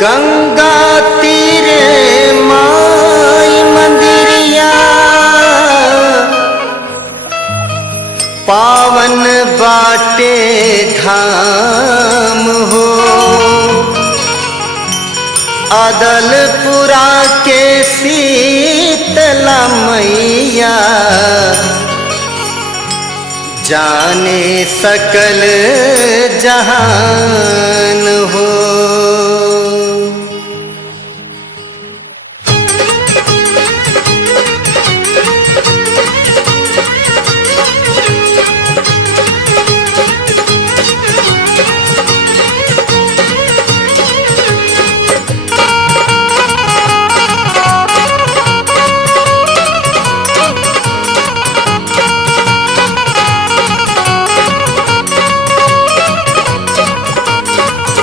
गंगा तीरे माई मंदिरिया पावन बाटे धाम हो। अदलपुरा के शीतला मैया जाने सकल जहान हो।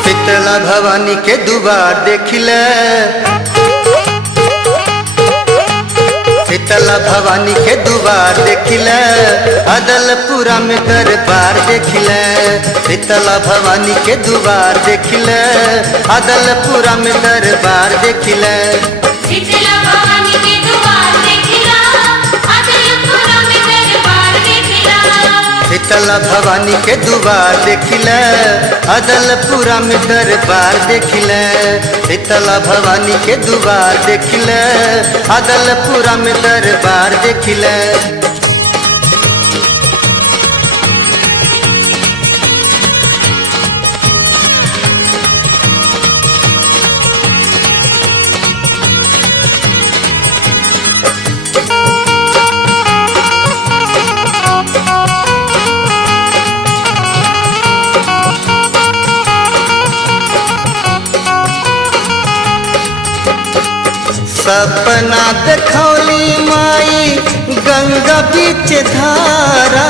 शीतला भवानी के दुआर देखिले, शीतला भवानी के दुआर देखिले, अदलपुरा में दरबार देखिले। शीतला भवानी के दुआर देखिले, अदलपुरा में दरबार देखिले। शीतला भवानी के दुआर देखिला, अदलपुरा में दरबार देखिला। शीतला भवानी के दुआर देखिले, अदलपुरा में दरबार देखिले। शीतला भवानी के दुआर देखिले, अदलपुरा में दरबार देखिले। सपना देखौली माई गंगा बीच धारा,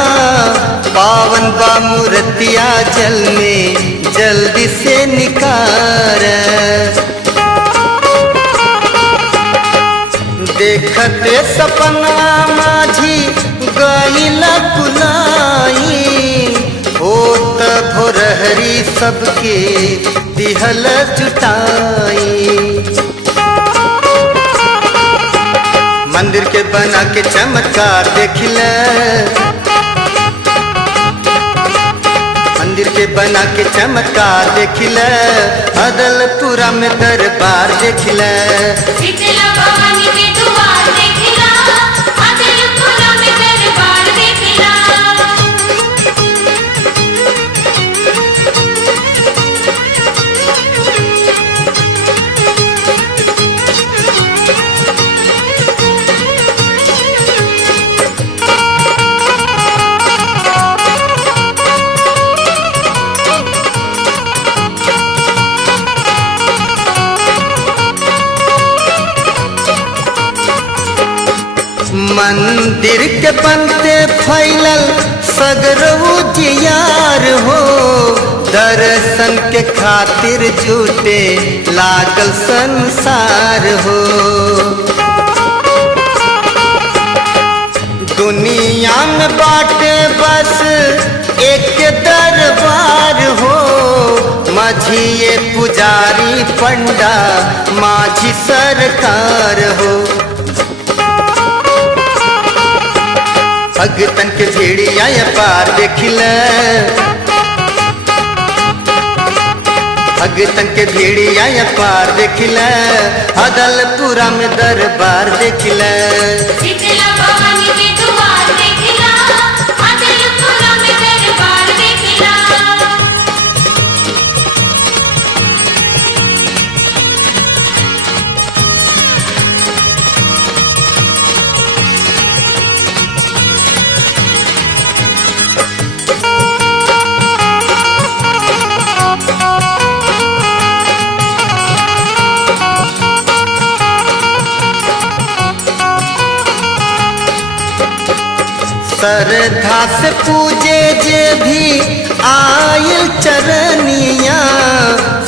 पावन बा मूर्तिया जल में जल्दी से निकार। देखते सपना माझी गईला कुलाई, होत भोरहरी सबके दिहल जुटाई। मंदिर के बना के चमत्कार देखिले, मंदिर के बना के चमत्कार देखिले, अदलपुरा में दरबार देखिले। शीतला भवानी के दुआर देखिला, अदलपुरा में दरबार देखिला। मंदिर के बनते फैलल सगरऊ जियार हो, दर्शन के खातिर जुटे लागल संसार हो। दुनिया में बाटे बस एक दरबार हो, माझिए पुजारी पंडा माझी सरकार हो। भगतन के भेड़िया पार देखिले, भगतन के भेड़िया पार देखिले, अदलपुरा में दरबार देखिले। शीतला भवानी के दुआर देखिला, अदलपुरा में दरबार देखिला। श्रद्धा से पूजे जे भी आयल चरनिया,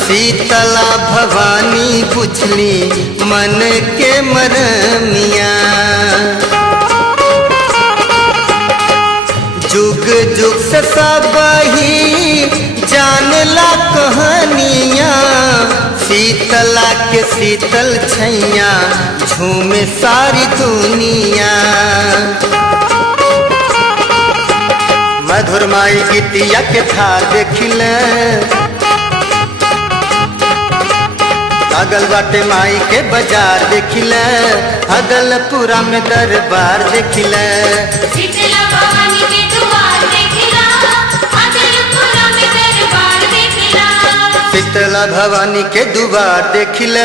शीतला भवानी पुछली मन के मरमिया। जुग जुग से सब ही जानला कहानियाँ, शीतला के शीतल छैया झूमे सारी दुनिया। मधुर माई गीतिया के थार देखिल, अगल बाटे माई के बाजार देखिल, अदलपुरा में दरबार देखिल। शीतला भवानी के द्वार देखिला, अदलपुरा में दरबार देखिला। शीतला भवानी के द्वार देखिल,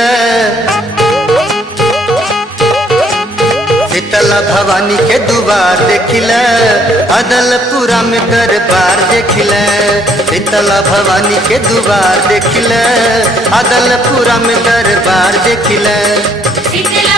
शीतला भवानी के द्वार देखिल, अदलपुरा में दरबार देखिल। शीतला भवानी के द्वार देखिल, अदलपुरा में दरबार देखिल। शीतला